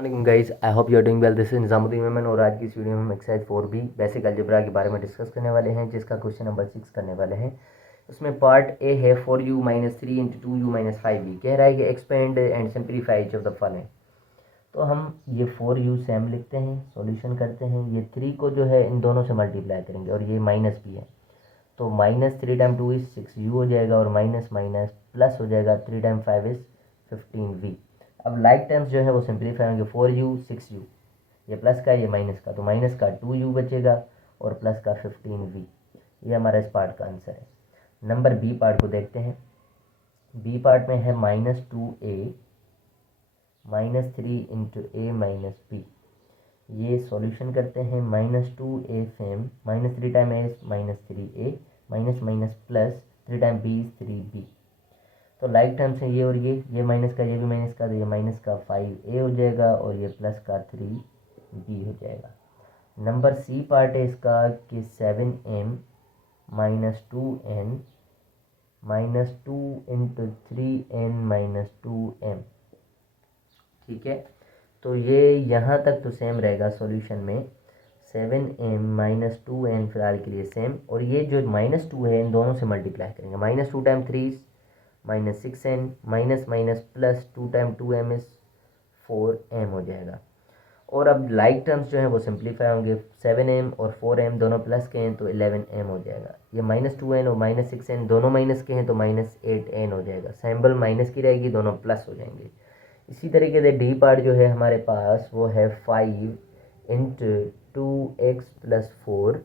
Guys, I hope you are doing well. This is Nizamuddin Memon और आज की इस वीडियो में हम एक्सरसाइज 4B बेसिक अलजेब्रा के बारे में डिस्कस करने वाले हैं, जिसका क्वेश्चन नंबर 6 करने वाले हैं। उसमें पार्ट ए है 4u minus 3 into 2u minus 5v। कह रहा है कि expand and simplify each of the following. तो हम ये 4u सेम लिखते हैं, सॉल्यूशन करते हैं। ये 3 को जो है इन दोनों से मल्टीप्लाई करेंगे और ये माइनस भी है, तो माइनस 3 टाइम 2 इज 6u हो जाएगा और माइनस माइनस प्लस हो जाएगा 3 टाइम 5 इज 15v। अब लाइक टर्म्स जो है वो सिंप्लीफाई होंगे, 4u 6u, ये प्लस का ये माइनस का, तो माइनस का 2u बचेगा और प्लस का 15v। ये हमारा इस पार्ट का आंसर है। नंबर बी पार्ट को देखते हैं। बी पार्ट में है minus 2a minus 3 into A minus B. ये सॉल्यूशन करते हैं। Minus 2a same, minus 3 time A minus 3a, minus minus plus 3 time B 3b। तो लाइक टर्म्स है ये और ये माइनस का, ये भी माइनस का, तो ये माइनस का 5a हो जाएगा और ये प्लस का 3b हो जाएगा। नंबर सी पार्ट है इसका कि 7m minus 2n minus 2 into 3n minus 2m। ठीक है, तो ये यहाँ तक तो सेम रहेगा सॉल्यूशन में। 7m माइनस 2n फिलहाल के लिए सेम, और ये जो माइनस 2 है इन दोनों से मल्टीप्लाई करेंगे। Minus 2 time 3 minus 6n minus minus plus 2 time 2m is 4m हो जाएगा। और अब लाइक टर्म्स जो है वो सिंप्लीफाई होंगे। 7m और 4m दोनों प्लस के हैं तो 11m हो जाएगा। ये माइनस 2n और माइनस 6n दोनों माइनस के हैं तो माइनस 8n हो जाएगा। सिंबल माइनस की रहेगी, दोनों प्लस हो जाएंगे। इसी तरीके से डी पार्ट जो है हमारे पास वो है 5 into 2x plus 4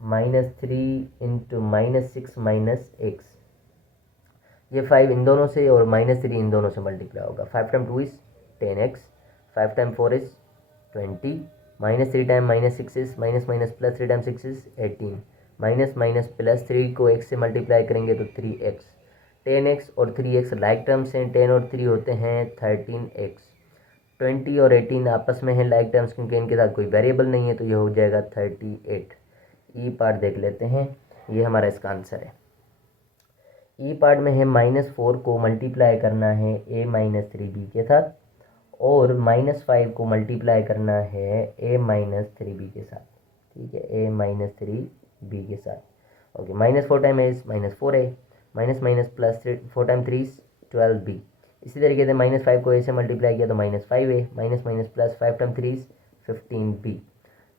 minus 3 into minus 6 minus x। ये 5 इन दोनों से और माइनस 3 इन दोनों से मल्टीप्लाई होगा। 5 time 2 is 10x, 5 time 4 is 20, minus 3 time minus 6 is minus minus plus 3 time 6 is 18, minus minus plus 3 को x से मल्टीप्लाई करेंगे तो 3x। 10x और 3x लाइक टर्म्स हैं, 10 और 3 होते हैं 13x। 20 और 18 आपस में हैं लाइक टर्म्स, क्योंकि इनके साथ कोई वेरिएबल नहीं है, तो ये हो जाएगा 38। ई पार्ट देख लेते हैं, ये हमारा इसका आंसर है। ई पार्ट में है -4 को मल्टीप्लाई करना है a माइनस 3b के साथ, और -5 को मल्टीप्लाई करना है a माइनस 3b के साथ। ठीक है, a माइनस 3b के साथ। Okay, -4 time a minus 4a, minus minus plus 4 time 3 12b। इसी तरीके से -5 को a से मल्टीप्लाई किया तो -5a, minus minus plus 5 time 3 15b।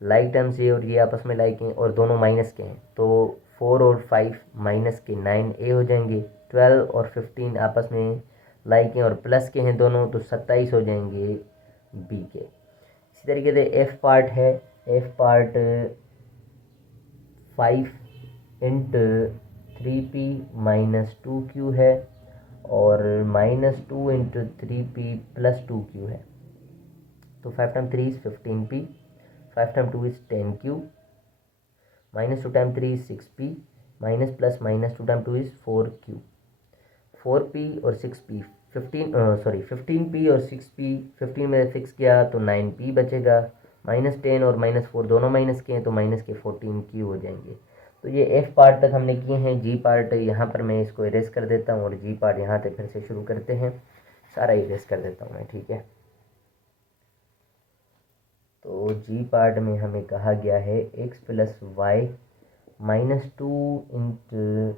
Like terms ये और ये आपस में लाइक हैं और दोनों माइनस के हैं, तो 4 और 5 माइनस के 9a हो जाएंगे। 12 और 15 आपस में लाइक हैं और प्लस के हैं दोनों, तो 27 हो जाएंगे b के। इसी तरीके से f पार्ट है। f part 5 into 3p minus 2q है और -2 इंटू 3p प्लस 2q है। तो 5 time 3 is 15p, 5 time 2 is 10q, minus 2 time 3 is 6p, minus plus minus 2 time 2 is 4q। 4p और 6p 15p और 6p, 15 में 6 किया तो 9p बचेगा। -10 और -4 दोनों माइनस के हैं तो माइनस के 14q हो जाएंगे। तो ये f पार्ट तक हमने किए हैं। जी पार्ट यहाँ पर मैं इसको इरेज कर देता हूँ और जी पार्ट यहाँ तक फिर से शुरू करते हैं। सारा इरेज कर देता हूँ मैं, ठीक है। तो जी पार्ट में हमें कहा गया है x plus y minus 2 into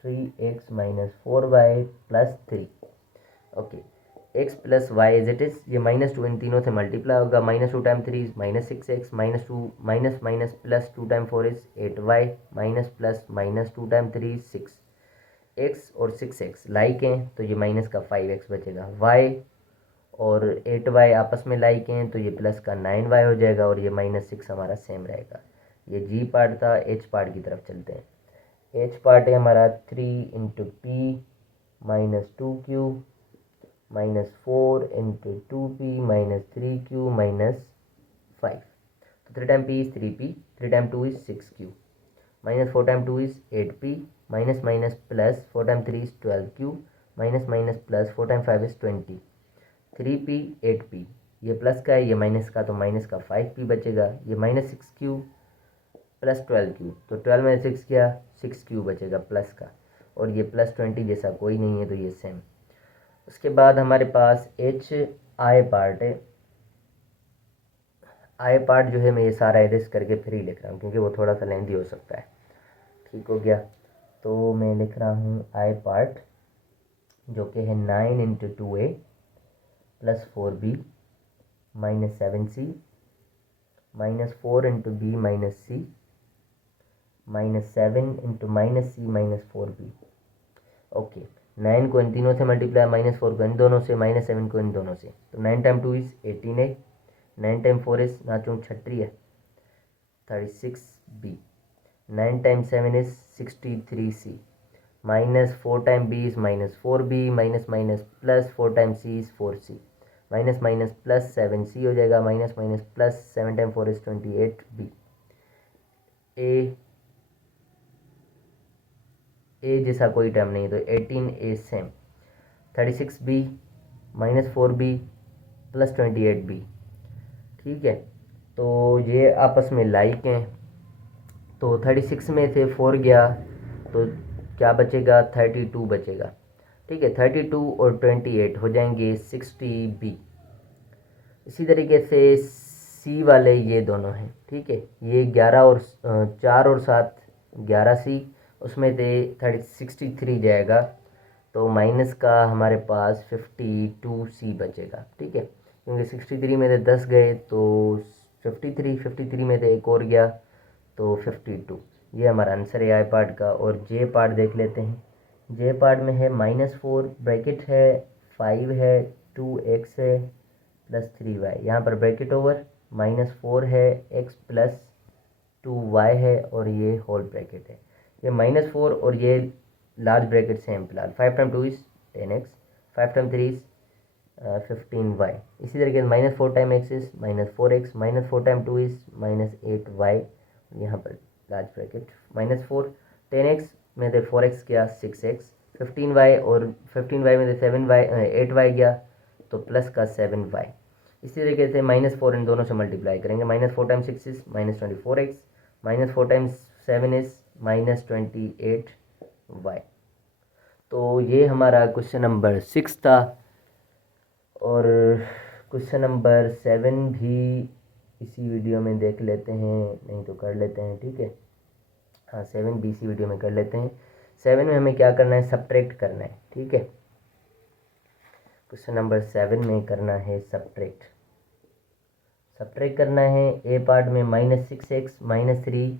3x minus 4y plus 3। Okay, x plus y as it is, ये -2 इन तीनों से मल्टीप्लाई होगा। -2 time 3 is -6x, -2 minus minus plus 2 time 4 is 8y, minus plus minus 2 time 3 is 6x और 6x like हैं तो ये minus का 5x बचेगा। y और 8y आपस में लाइक हैं तो ये प्लस का 9y हो जाएगा और ये -6 हमारा सेम रहेगा। ये जी पार्ट था। एच पार्ट की तरफ चलते हैं। एच पार्ट है हमारा 3 into P minus 2q minus 4 into 2p minus 3q minus 5। तो 3 time p is 3p, 3 time 2 is 6q, minus 4 time 2 is 8p, minus minus plus 4 time 3 is 12q, minus minus plus 4 time 5 is 20। 3p 8p, ये plus का है ये minus का, तो minus का 5p बचेगा। ये -6q प्लस 12q, तो 12 में 6 किया 6q बचेगा प्लस का, और ये +20 जैसा कोई नहीं है तो ये सेम। उसके बाद हमारे पास h आई पार्ट है, आई पार्ट जो है मैं ये सारा एरेस करके फिर ही लिख रहा हूँ क्योंकि वो थोड़ा सा लेंदी हो सकता है। ठीक हो गया, तो मैं लिख रहा हूँ आई पार्ट जो कि है 9 into 2a plus 4b minus 7c minus 4 into b minus c minus 7 into minus c minus 4b। Okay, 9 को इन तीनों से मल्टीप्लाई, माइनस 4 को इन दोनों से, माइनस 7 को इन दोनों से, तो 9 time 2 is 18a, 9 time 4 is ना चूँ 36 है 36b, 9 time 7 is 63c, minus 4 time b is minus 4b, minus minus plus 4 time c is 4c, minus minus plus 7c हो जाएगा, minus minus plus 7 time 4 is 28b। ए जैसा कोई term नहीं, तो 18a same, 36b minus 4b plus 28b। ठीक है, तो ये आपस में लाइक हैं, तो 36 में से 4 गया तो क्या बचेगा, 32 बचेगा। ठीक है, 32 और 28 हो जाएंगे 60b। इसी तरीके से सी वाले ये दोनों हैं। ठीक है, ये 11 और 4 और 7 11c, उसमें से 63 जाएगा तो माइनस का हमारे पास 52c बचेगा। ठीक है, क्योंकि 63 में से 10 गए तो 53 में से एक और गया तो 52। ये हमारा आंसर है आई पार्ट का। और जे पार्ट देख लेते हैं। जे पार्ट में है -4 ब्रैकेट है, 5 है, 2x है प्लस 3y, यहाँ पर ब्रैकेट ओवर, -4 है, x प्लस 2y है और ये होल ब्रैकेट है। ये -4 और ये लार्ज ब्रैकेट सेम फिलहाल, 5 time 2 is 10x, 5 time 3 is 15y। इसी तरीके से -4 time x is -4x, -4 time 2 is -8y, यहाँ पर लार्ज ब्रैकेट, -4 10x में से 4x गया 6x, 15y और 15y में से 7y 8y गया तो प्लस का 7y। इसी तरीके से -4 इन दोनों से मल्टीप्लाई करेंगे, -4 time 6 is -24x, -4 time 7 is -28y। तो ये हमारा क्वेश्चन नंबर 6 था। और क्वेश्चन नंबर 7 भी इसी वीडियो में देख लेते हैं, नहीं तो कर लेते हैं। ठीक है, हाँ 7 भी इसी वीडियो में कर लेते हैं। 7 में हमें क्या करना है, सब्ट्रैक्ट करना है। ठीक है, क्वेश्चन नंबर 7 में करना है सब्ट्रैक्ट करना है। ए पार्ट में -6x -3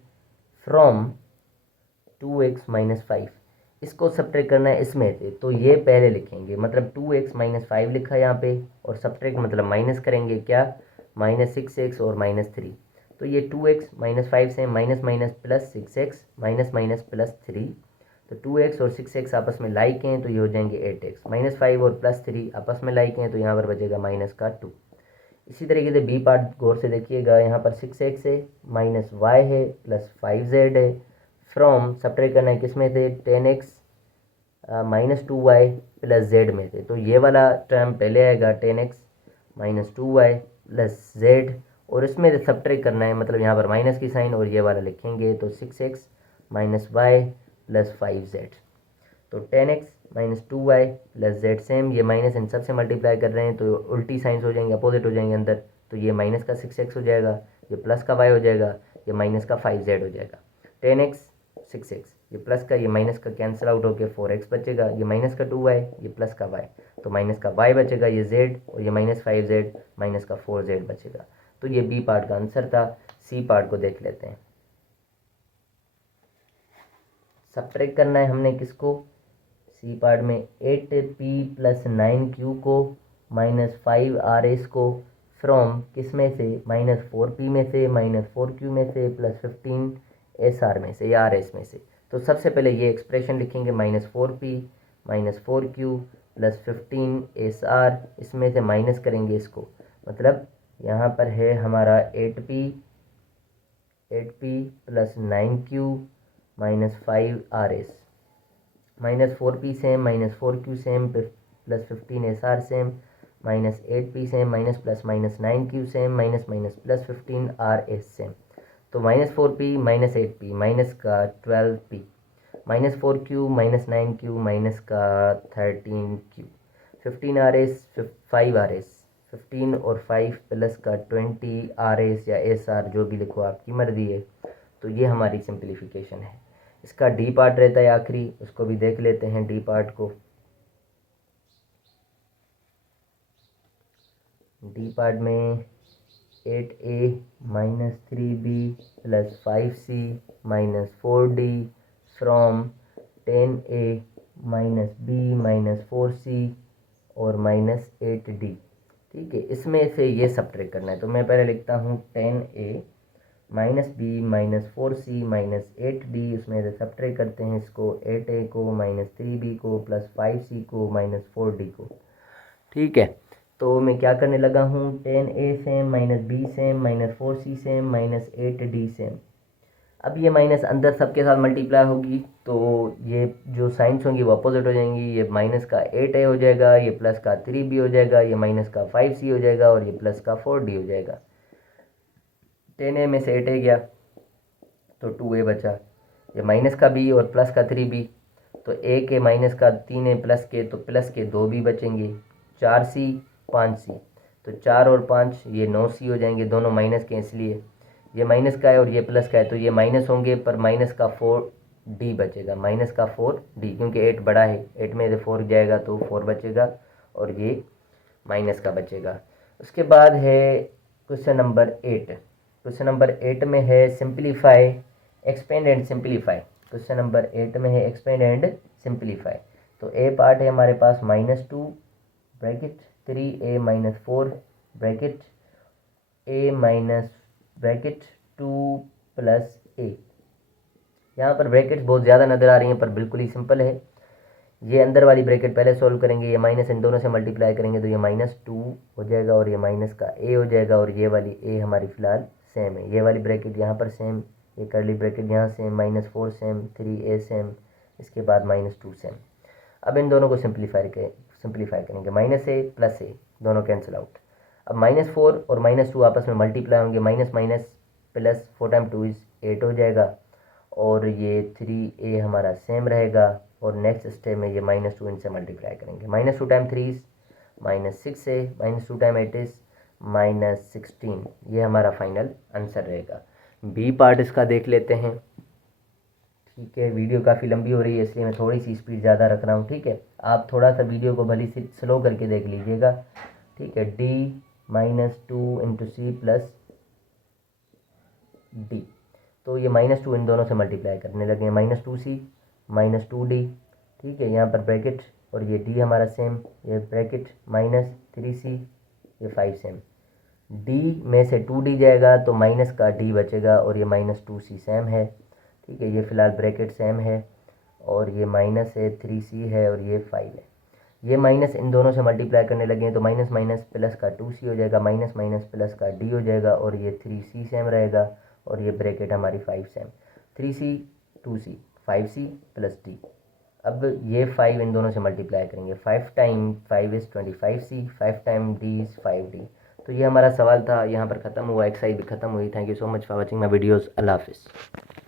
फ्रॉम 2x -5, इसको सब्ट्रैक्ट करना है इसमें से, तो ये पहले लिखेंगे, मतलब 2x -5 लिखा यहाँ पे, और सब्ट्रैक्ट मतलब माइनस करेंगे क्या, -6x और -3, तो ये 2x -5 से minus minus plus 6x minus minus plus 3, तो 2x और 6x आपस में लाइक हैं तो ये हो जाएंगे 8x, -5 और +3 आपस में लाइक हैं तो यहाँ पर बचेगा -2। इसी तरीके से बी पार्ट गौर से देखिएगा, यहाँ पर 6x है, -y है प्लस 5z है, फ्रॉम सब्ट्रैक्ट करना है किस में से, 10x -2y प्लस z में से, तो ये वाला टर्म पहले आएगा 10x -2y प्लस z, और इसमें से सब्ट्रैक्ट करना है, मतलब यहाँ पर माइनस की साइन और ये वाला लिखेंगे, तो 6x -y प्लस 5z, तो 10x -2y plus z same, ये माइनस इन सब से मल्टीप्लाई कर रहे हैं तो उल्टी साइंस हो जाएंगे, अपोजिट हो जाएंगे अंदर, तो ये माइनस का 6x हो जाएगा, ये प्लस का y हो जाएगा, ये माइनस का 5z हो जाएगा। 10x 6x, ये प्लस का ये माइनस का कैंसिल आउट होकर 4x बचेगा, ये माइनस का 2y, ये प्लस का y, तो माइनस का y बचेगा, ये z, और ये -5z माइनस का 4z बचेगा। तो ये बी पार्ट का आंसर था। सी पार्ट को देख लेते हैं। सब्ट्रैक्ट करना है हमने किसको, सी पार्ट में 8p प्लस 9q को -5rs को फ्रॉम किस में से, -4p में से, -4q में से, प्लस 15sr में से या rs में से। तो सबसे पहले ये एक्सप्रेशन लिखेंगे, -4p -4q प्लस 15sr, इसमें से माइनस करेंगे इसको, मतलब यहाँ पर है हमारा 8p plus 9q -5rs, -4p same, -4q same, plus 15sr same, -8p same, minus plus -9q same, minus minus plus 15rs same, तो -4p -8p माइनस का 12p, -4q -9q माइनस का 13q, 15rs 5rs 15 और 5 plus का 20 R S या S R जो भी लिखो आपकी मर्जी है। तो ये हमारी सिंप्लीफिकेशन है। इसका डी पार्ट रहता है आखिरी, उसको भी देख लेते हैं डी पार्ट को। डी पार्ट में 8a minus 3b plus 5c minus 4d from 10a minus b minus 4c और माइनस 8d। ठीक है, इसमें से ये सब्ट्रैक्ट करना है। तो मैं पहले लिखता हूँ 10a minus B minus 4c minus 8d, उसमें से सब्ट्रैक्ट करते हैं इसको 8a को माइनस 3b को प्लस 5c को माइनस 4d को। ठीक है, तो मैं क्या करने लगा हूँ 10a same minus b same minus 4c same minus 8d same. अब ये माइनस अंदर सबके साथ मल्टीप्लाई होगी तो ये जो साइंस होंगी वो अपोजिट हो जाएंगी। ये माइनस का 8a हो जाएगा, ये प्लस का 3b हो जाएगा, ये माइनस का 5c हो जाएगा और ये प्लस का 4d हो जाएगा। 10a में से 8a गया तो 2a बचा, ये माइनस का b और प्लस का 3b, तो a के माइनस का 3a प्लस के तो प्लस के 2b बचेंगे, 4c 5c, तो 4 और 5 ये 9c हो जाएंगे, दोनों माइनस के इसलिए। ये माइनस का है और ये प्लस का है तो ये माइनस होंगे, पर माइनस का 4d बचेगा, माइनस का 4d, क्योंकि 8 बड़ा है, 8 में से 4 जाएगा तो 4 बचेगा और ये माइनस का बचेगा। उसके बाद है क्वेश्चन नंबर 8। क्वेश्चन नंबर 8 में है simplify, expand and simplify. Question number 8 में है एक्सपेंड एंड सिंप्लीफाई। तो ए पार्ट है हमारे पास -2 bracket 3a minus 4 bracket a minus bracket 2 plus a। यहाँ पर ब्रैकेट्स बहुत ज़्यादा नज़र आ रही हैं पर बिल्कुल ही सिंपल है। ये अंदर वाली ब्रैकेट पहले सॉल्व करेंगे, ये माइनस इन दोनों से मल्टीप्लाई करेंगे तो ये -2 हो जाएगा और ये माइनस का a हो जाएगा और ये वाली a हमारी फ़िलहाल सेम है। ये वाली ब्रैकेट यहाँ पर सेम, ये कर्ली ब्रैकेट यहाँ सेम, -4 सेम, 3a सेम, इसके बाद -2 सेम। अब इन दोनों को सिंप्लीफाई करेंगे, -a प्लस a दोनों कैंसिल आउट। अब -4 और -2 आपस में मल्टीप्लाई होंगे, minus minus plus 4 time 2 is 8 हो जाएगा और ये 3a हमारा सेम रहेगा। और नेक्स्ट स्टेप में ये -2 इनसे मल्टीप्लाई करेंगे, -2 टाइम 3 -6a, -2 टाइम 8 इज -16। ये हमारा फाइनल आंसर रहेगा। बी पार्ट इसका देख लेते हैं। ठीक है, वीडियो काफ़ी लंबी हो रही है इसलिए मैं थोड़ी सी स्पीड ज़्यादा रख रहा हूँ। ठीक है, आप थोड़ा सा वीडियो को भली सी स्लो करके देख लीजिएगा। ठीक है, d -2 into c plus d, तो ये -2 इन दोनों से मल्टीप्लाई करने लगे हैं, -2c -2d। ठीक है, यहाँ पर ब्रैकेट और ये d हमारा सेम, ये ब्रैकेट -3c ये 5 सेम, d में से 2d जाएगा तो माइनस का d बचेगा और ये -2c सेम है। ठीक है, ये फ़िलहाल ब्रैकेट सेम है और ये माइनस है 3c है और ये 5 है। ये माइनस इन दोनों से मल्टीप्लाई करने लगे हैं तो माइनस माइनस प्लस का 2c हो जाएगा, माइनस माइनस प्लस का d हो जाएगा और ये 3c सेम रहेगा और ये ब्रैकेट हमारी 5 same, 3c 2c 5c plus d। अब ये 5 इन दोनों से मल्टीप्लाई करेंगे, 5 time 5 is 25c, 5 time d is 5d। तो ये हमारा सवाल था, यहाँ पर ख़त्म हुआ, एक्सरसाइज भी ख़त्म हुई। Thank you so much for watching my videos. अल्लाह हाफिज़।